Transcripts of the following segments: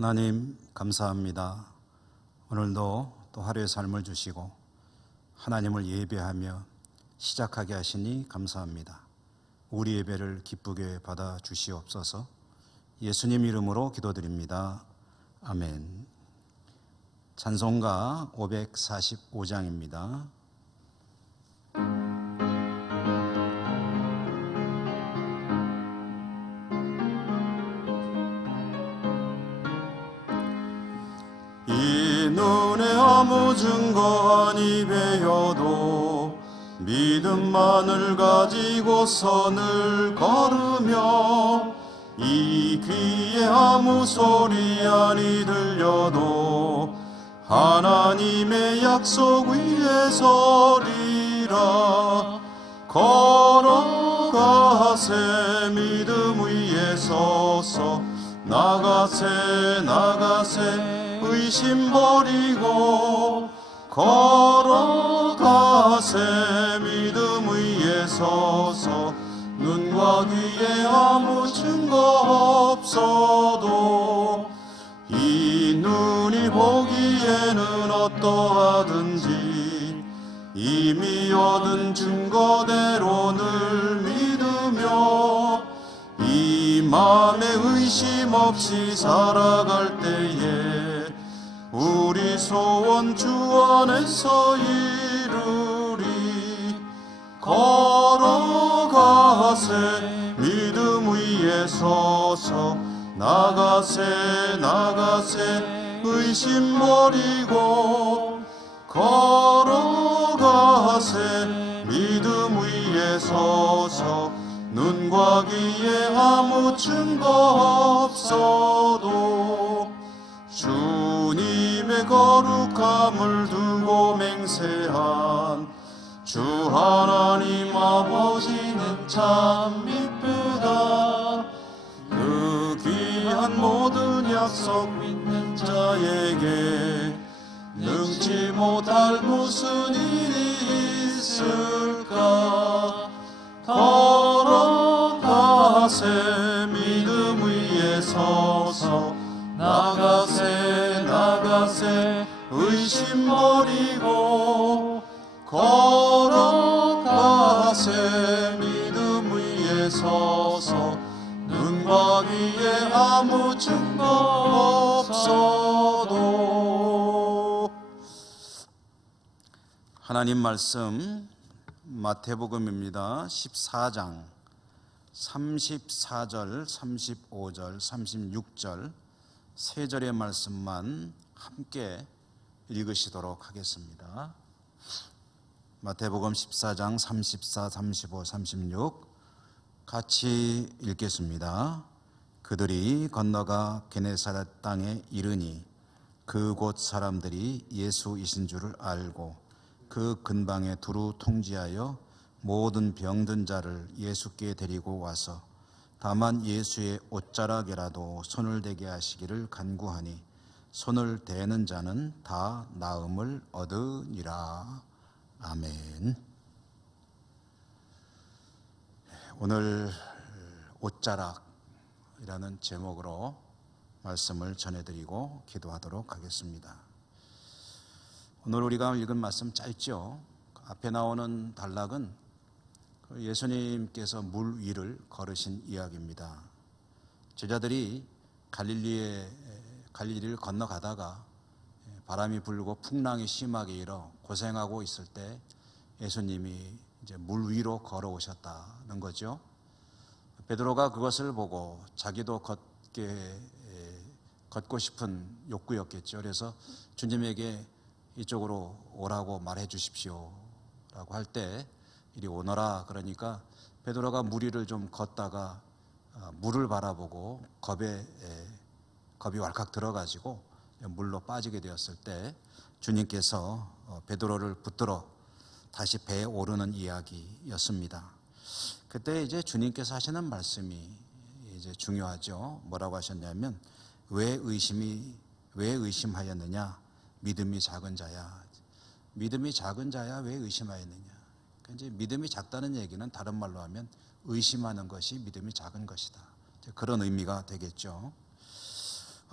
하나님 감사합니다. 오늘도 또 하루의 삶을 주시고 하나님을 예배하며 시작하게 하시니 감사합니다. 우리 예배를 기쁘게 받아 주시옵소서. 예수님 이름으로 기도드립니다. 아멘. 찬송가 545장입니다. 이 눈에 아무 증거 아니 배여도 믿음만을 가지고 선을 걸으며 이 귀에 아무 소리 아니 들려도 하나님의 약속 위에 서리라. 걸어가세 믿음 위에 서서 나가세 의심 버리고 걸어가세 믿음 위에 서서 눈과 귀에 아무 증거 없어도 이 눈이 보기에는 어떠하든지 이미 얻은 증거대로 늘 믿으며 이 맘에 의심 없이 살아갈 때에 우리 소원 주 안에서 이루리. 걸어가세 믿음 위에 서서 나가세 의심 버리고 걸어가세 믿음 위에 서서 눈과 귀에 아무 증거 없어도 주님의 거룩함을 두고 맹세한 주 하나님 아버지는 참 미쁘다. 그 귀한 모든 약속 믿는 자에게 능치 못할 무슨 일이 있을까. 걸어가세 믿음 위에 서서 나가세 의심 버리고 걸어가세 믿음 위에 서서 눈과 귀에 아무 증거 없어도. 하나님 말씀 마태복음입니다. 14장 34절, 35절, 36절 세 절의 말씀만 함께 읽으시도록 하겠습니다. 마태복음 14장 34, 35, 36 같이 읽겠습니다. 그들이 건너가 게네사렛 땅에 이르니 그곳 사람들이 예수이신 줄을 알고 그 근방에 두루 통지하여 모든 병든 자를 예수께 데리고 와서 다만 예수의 옷자락에라도 손을 대게 하시기를 간구하니 손을 대는 자는 다 나음을 얻으니라. 아멘. 오늘 옷자락이라는 제목으로 말씀을 전해드리고 기도하도록 하겠습니다. 오늘 우리가 읽은 말씀 짧죠? 앞에 나오는 단락은 예수님께서 물 위를 걸으신 이야기입니다. 제자들이 갈릴리를 건너가다가 바람이 불고 풍랑이 심하게 일어 고생하고 있을 때 예수님이 이제 물 위로 걸어오셨다는 거죠. 베드로가 그것을 보고 자기도 걷고 싶은 욕구였겠죠. 그래서 주님에게 이쪽으로 오라고 말해 주십시오 라고 할 때 이리 오너라 그러니까 베드로가 물 위를 좀 걷다가 물을 바라보고 겁이 왈칵 들어가지고 물로 빠지게 되었을 때 주님께서 베드로를 붙들어 다시 배에 오르는 이야기였습니다. 그때 이제 주님께서 하시는 말씀이 이제 중요하죠. 뭐라고 하셨냐면 왜 의심하였느냐? 믿음이 작은 자야. 믿음이 작은 자야 왜 의심하였느냐? 이제 믿음이 작다는 얘기는 다른 말로 하면 의심하는 것이 믿음이 작은 것이다. 그런 의미가 되겠죠.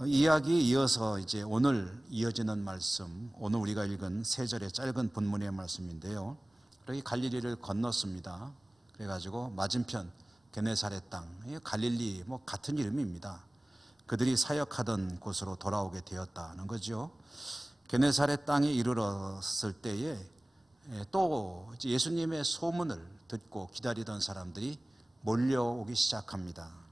이야기에 이어서 이제 오늘 이어지는 말씀, 오늘 우리가 읽은 3절의 짧은 본문의 말씀인데요. 그렇게 갈릴리를 건넜습니다. 그래가지고 맞은편 게네사렛 땅, 갈릴리 같은 이름입니다. 그들이 사역하던 곳으로 돌아오게 되었다는 거죠. 게네사렛 땅에 이르렀을 때에 또 예수님의 소문을 듣고 기다리던 사람들이 몰려오기 시작합니다.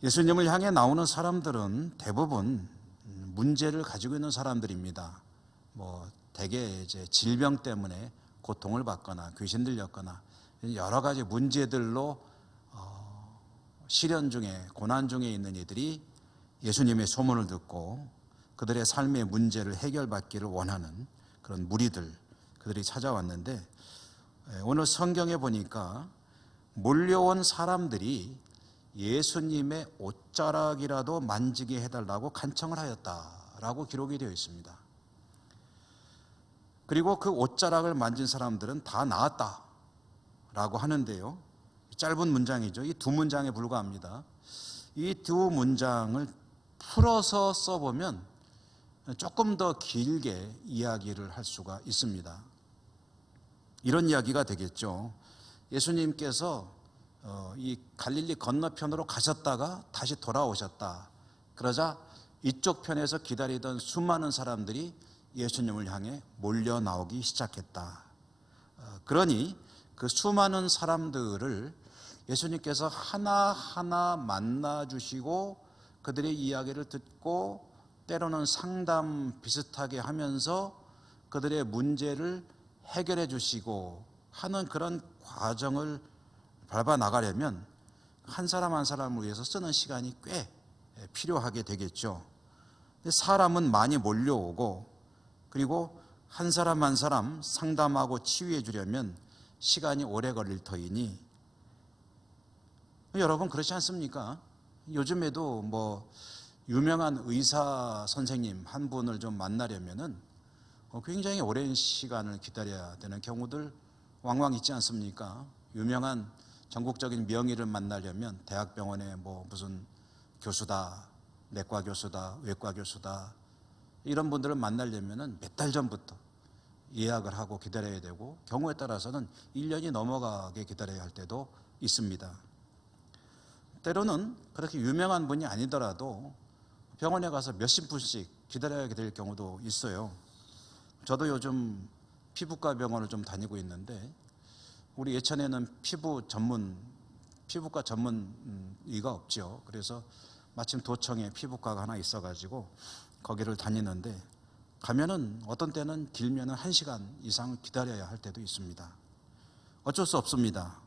예수님을 향해 나오는 사람들은 대부분 문제를 가지고 있는 사람들입니다. 대개 이제 질병 때문에 고통을 받거나 귀신 들렸거나 여러 가지 문제들로 시련 중에 고난 중에 있는 이들이 예수님의 소문을 듣고 그들의 삶의 문제를 해결받기를 원하는 그런 무리들, 그들이 찾아왔는데, 오늘 성경에 보니까 몰려온 사람들이 예수님의 옷자락이라도 만지게 해달라고 간청을 하였다라고 기록이 되어 있습니다. 그리고 그 옷자락을 만진 사람들은 다 나았다라고 하는데요. 짧은 문장이죠. 이 2문장에 불과합니다. 이 2문장을 풀어서 써보면 조금 더 길게 이야기를 할 수가 있습니다. 이런 이야기가 되겠죠. 예수님께서 이 갈릴리 건너편으로 가셨다가 다시 돌아오셨다. 그러자 이쪽 편에서 기다리던 수많은 사람들이 예수님을 향해 몰려 나오기 시작했다. 그러니 그 수많은 사람들을 예수님께서 하나하나 만나주시고 그들의 이야기를 듣고 때로는 상담 비슷하게 하면서 그들의 문제를 해결해 주시고 하는 그런 과정을 밟아 나가려면 한 사람 한 사람을 위해서 쓰는 시간이 꽤 필요하게 되겠죠. 사람은 많이 몰려오고 그리고 한 사람 한 사람 상담하고 치유해 주려면 시간이 오래 걸릴 터이니, 여러분 그렇지 않습니까? 요즘에도 유명한 의사 선생님 한 분을 좀 만나려면은 굉장히 오랜 시간을 기다려야 되는 경우들 왕왕 있지 않습니까? 유명한 전국적인 명의를 만나려면 대학병원에 무슨 교수다, 내과 교수다, 외과 교수다, 이런 분들을 만나려면은 몇 달 전부터 예약을 하고 기다려야 되고 경우에 따라서는 1년이 넘어가게 기다려야 할 때도 있습니다. 때로는 그렇게 유명한 분이 아니더라도 병원에 가서 몇십 분씩 기다려야 될 경우도 있어요. 저도 요즘 피부과 병원을 좀 다니고 있는데 우리 예천에는 피부과 전문의가 없죠. 그래서 마침 도청에 피부과가 하나 있어가지고 거기를 다니는데 가면은 어떤 때는 길면은 1시간 이상 기다려야 할 때도 있습니다. 어쩔 수 없습니다.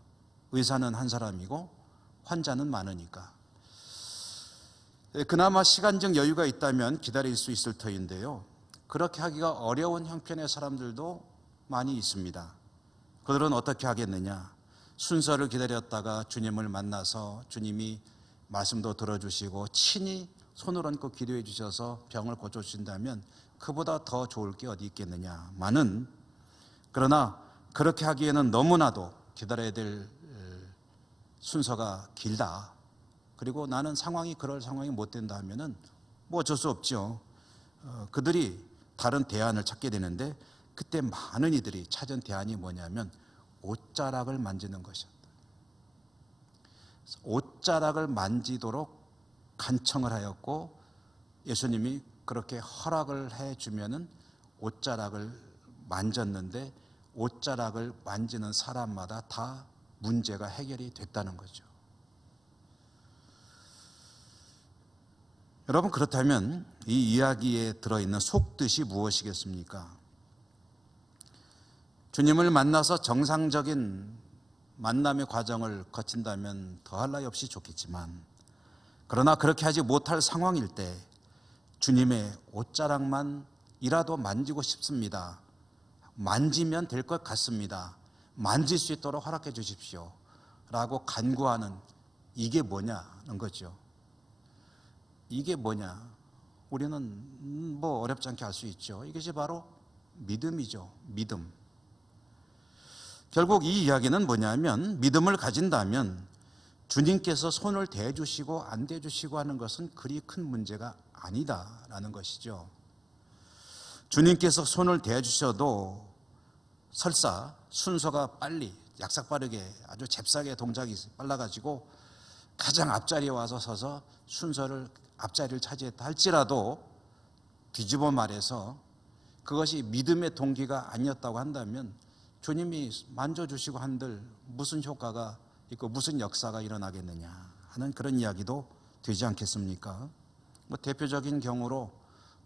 의사는 한 사람이고 환자는 많으니까. 그나마 시간적 여유가 있다면 기다릴 수 있을 터인데요. 그렇게 하기가 어려운 형편의 사람들도 많이 있습니다. 그들은 어떻게 하겠느냐? 순서를 기다렸다가 주님을 만나서 주님이 말씀도 들어주시고 친히 손을 얹고 기도해 주셔서 병을 고쳐주신다면 그보다 더 좋을 게 어디 있겠느냐마는, 그러나 그렇게 하기에는 너무나도 기다려야 될 순서가 길다. 그리고 나는 그럴 상황이 못 된다 하면은 어쩔 수 없죠. 그들이 다른 대안을 찾게 되는데 그때 많은 이들이 찾은 대안이 뭐냐면 옷자락을 만지는 것이었다. 옷자락을 만지도록 간청을 하였고 예수님이 그렇게 허락을 해주면은 옷자락을 만졌는데 옷자락을 만지는 사람마다 다 문제가 해결이 됐다는 거죠. 여러분, 그렇다면 이 이야기에 들어있는 속뜻이 무엇이겠습니까? 주님을 만나서 정상적인 만남의 과정을 거친다면 더할 나위 없이 좋겠지만, 그러나 그렇게 하지 못할 상황일 때 주님의 옷자락만이라도 만지고 싶습니다. 만지면 될 것 같습니다. 만질 수 있도록 허락해 주십시오 라고 간구하는, 이게 뭐냐는 거죠. 이게 뭐냐? 우리는 어렵지 않게 알 수 있죠. 이것이 바로 믿음이죠. 믿음. 결국 이 이야기는 뭐냐면, 믿음을 가진다면 주님께서 손을 대주시고 안 대주시고 하는 것은 그리 큰 문제가 아니다라는 것이죠. 주님께서 손을 대주셔도 설사 순서가 빨리 약삭빠르게 아주 잽싸게 동작이 빨라가지고 가장 앞자리에 와서 서서 순서를 앞자리를 차지했다 할지라도 뒤집어 말해서 그것이 믿음의 동기가 아니었다고 한다면 주님이 만져주시고 한들 무슨 효과가 있고 무슨 역사가 일어나겠느냐 하는 그런 이야기도 되지 않겠습니까? 뭐 대표적인 경우로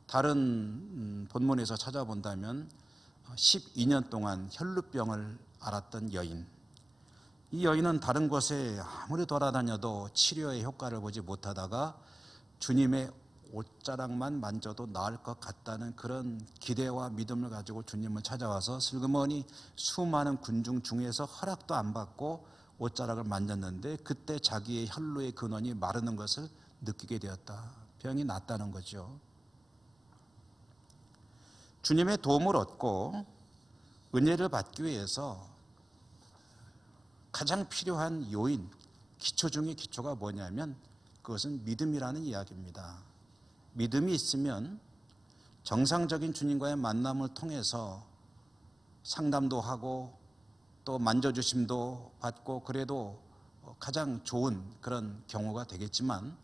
다른 본문에서 찾아본다면 12년 동안 혈루병을 앓았던 여인, 이 여인은 다른 곳에 아무리 돌아다녀도 치료의 효과를 보지 못하다가 주님의 옷자락만 만져도 나을 것 같다는 그런 기대와 믿음을 가지고 주님을 찾아와서 슬그머니 수많은 군중 중에서 허락도 안 받고 옷자락을 만졌는데 그때 자기의 혈루의 근원이 마르는 것을 느끼게 되었다. 병이 낫다는 거죠. 주님의 도움을 얻고 은혜를 받기 위해서 가장 필요한 요인, 기초 중의 기초가 뭐냐면 그것은 믿음이라는 이야기입니다. 믿음이 있으면 정상적인 주님과의 만남을 통해서 상담도 하고 또 만져주심도 받고 그래도 가장 좋은 그런 경우가 되겠지만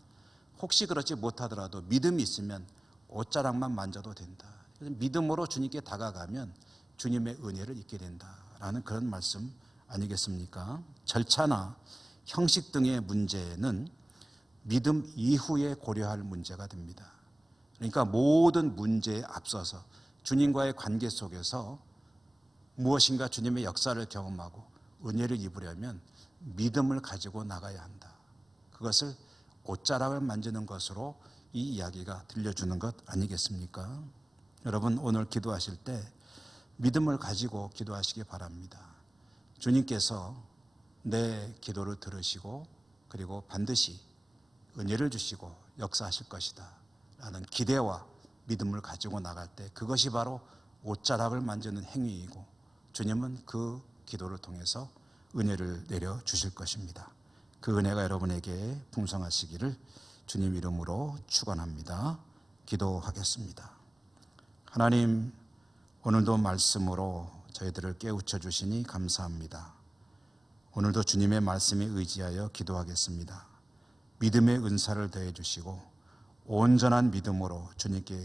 혹시 그렇지 못하더라도 믿음이 있으면 옷자락만 만져도 된다. 그래서 믿음으로 주님께 다가가면 주님의 은혜를 잊게 된다라는 그런 말씀 아니겠습니까? 절차나 형식 등의 문제는 믿음 이후에 고려할 문제가 됩니다. 그러니까 모든 문제에 앞서서 주님과의 관계 속에서 무엇인가 주님의 역사를 경험하고 은혜를 입으려면 믿음을 가지고 나가야 한다. 그것을 옷자락을 만지는 것으로 이 이야기가 들려주는 것 아니겠습니까? 여러분 오늘 기도하실 때 믿음을 가지고 기도하시기 바랍니다. 주님께서 내 기도를 들으시고 그리고 반드시 은혜를 주시고 역사하실 것이다 라는 기대와 믿음을 가지고 나갈 때 그것이 바로 옷자락을 만지는 행위이고 주님은 그 기도를 통해서 은혜를 내려주실 것입니다. 그 은혜가 여러분에게 풍성하시기를 주님 이름으로 축원합니다. 기도하겠습니다. 하나님, 오늘도 말씀으로 저희들을 깨우쳐 주시니 감사합니다. 오늘도 주님의 말씀에 의지하여 기도하겠습니다. 믿음의 은사를 더해 주시고 온전한 믿음으로 주님께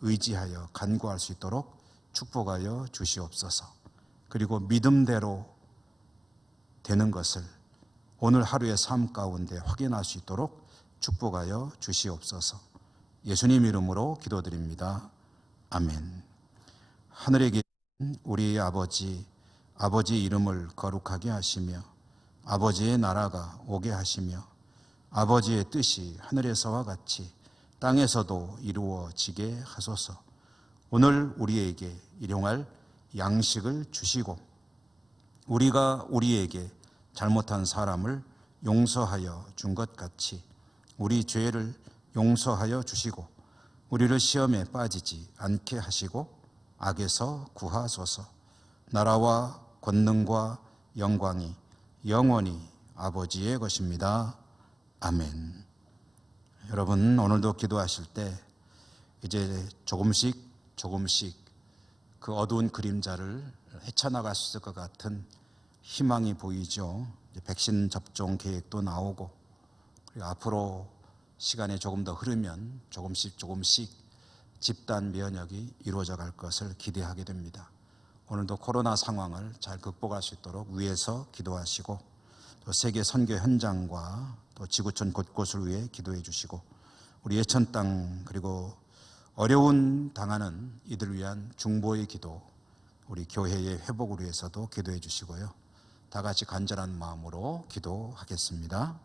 의지하여 간구할 수 있도록 축복하여 주시옵소서. 그리고 믿음대로 되는 것을 오늘 하루의 삶 가운데 확인할 수 있도록 축복하여 주시옵소서. 예수님 이름으로 기도드립니다. 아멘. 하늘에 계신 우리 아버지, 아버지 이름을 거룩하게 하시며 아버지의 나라가 오게 하시며 아버지의 뜻이 하늘에서와 같이 땅에서도 이루어지게 하소서. 오늘 우리에게 일용할 양식을 주시고 우리가 우리에게 잘못한 사람을 용서하여 준 것 같이 우리 죄를 용서하여 주시고 우리를 시험에 빠지지 않게 하시고 악에서 구하소서. 나라와 권능과 영광이 영원히 아버지의 것입니다. 아멘. 여러분 오늘도 기도하실 때 이제 조금씩 그 어두운 그림자를 헤쳐나갈 수 있을 것 같은 희망이 보이죠. 백신 접종 계획도 나오고 그리고 앞으로 시간이 조금 더 흐르면 조금씩 집단 면역이 이루어져 갈 것을 기대하게 됩니다. 오늘도 코로나 상황을 잘 극복할 수 있도록 위에서 기도하시고 또 세계 선교 현장과 또 지구촌 곳곳을 위해 기도해 주시고 우리 예천 땅 그리고 어려운 당하는 이들을 위한 중보의 기도, 우리 교회의 회복을 위해서도 기도해 주시고요. 다 같이 간절한 마음으로 기도하겠습니다.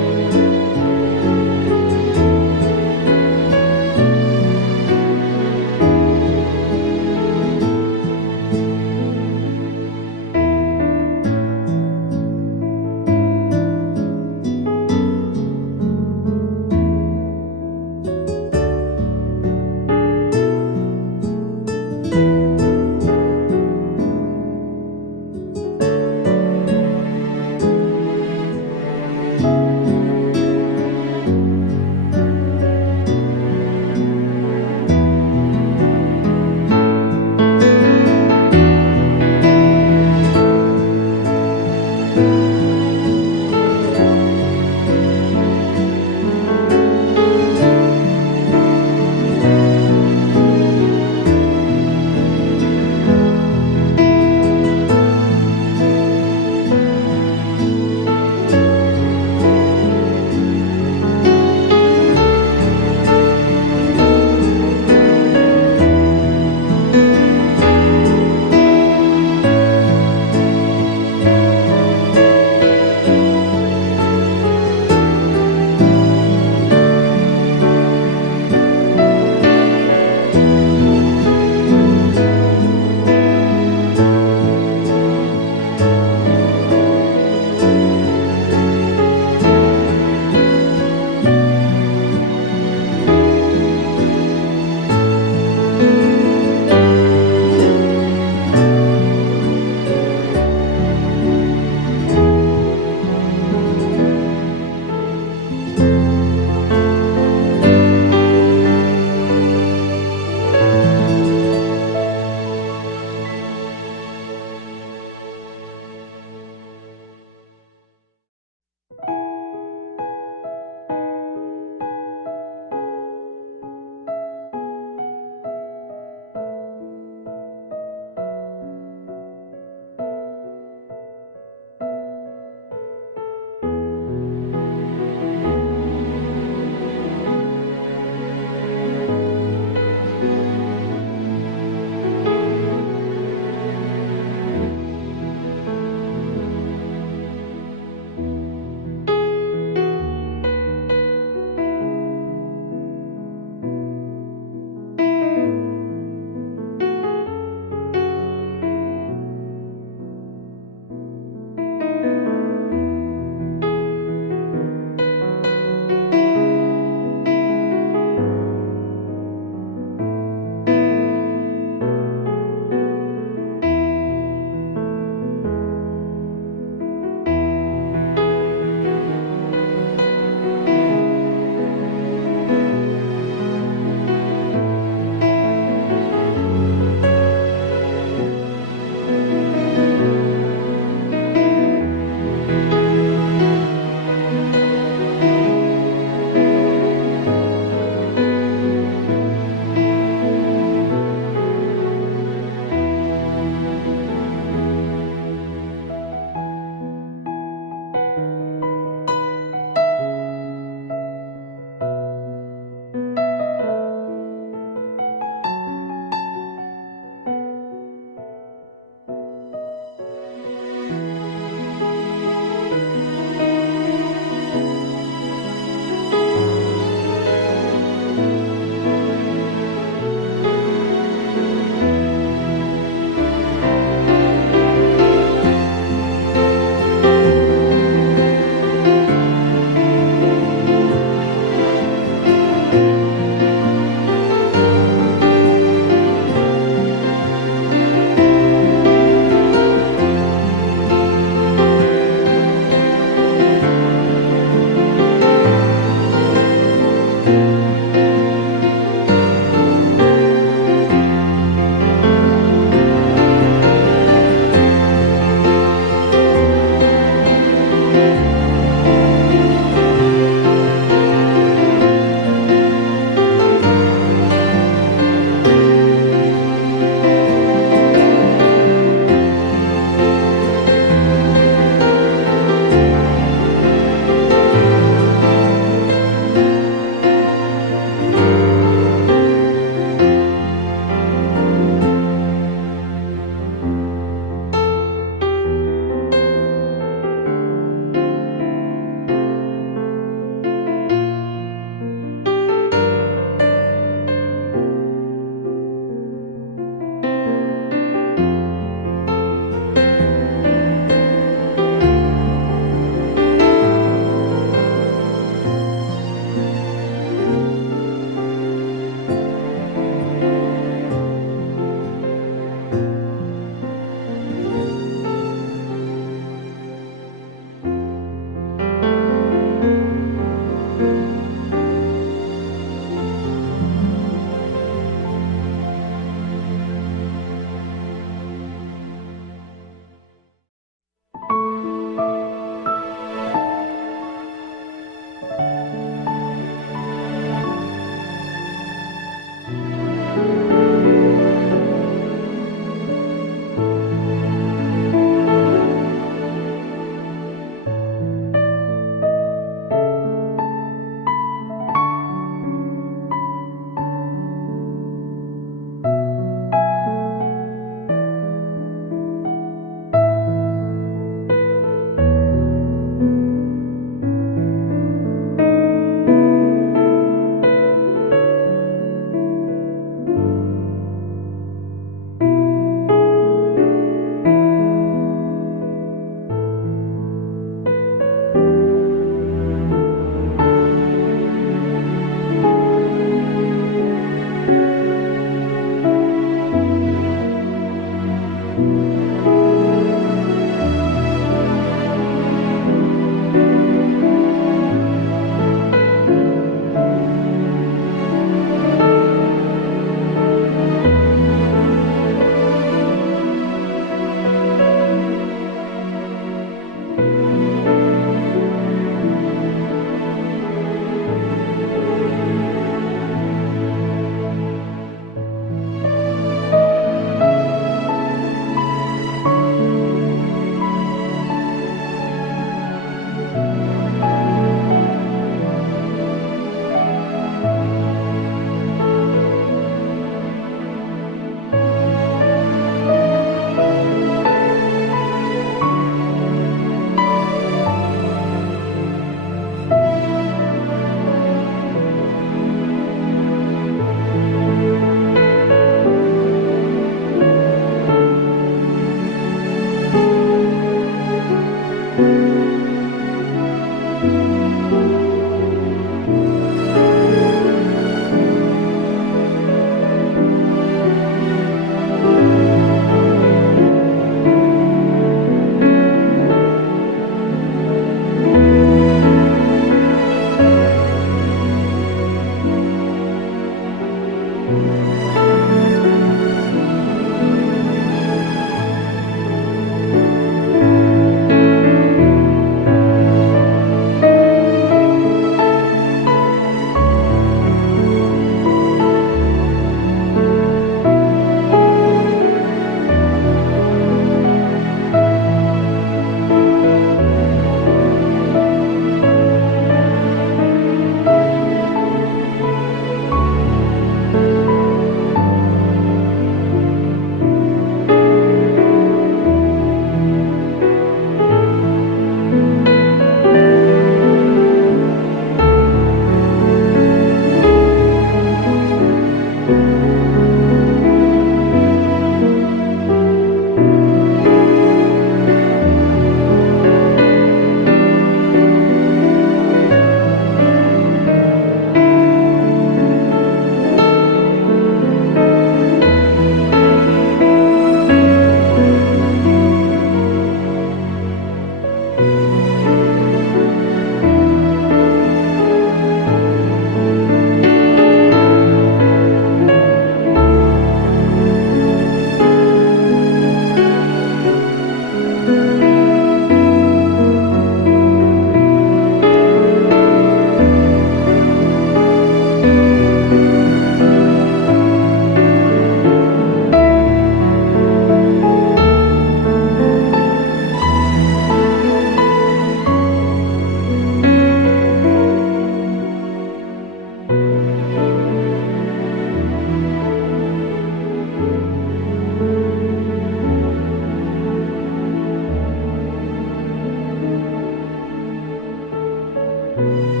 주시옵소서.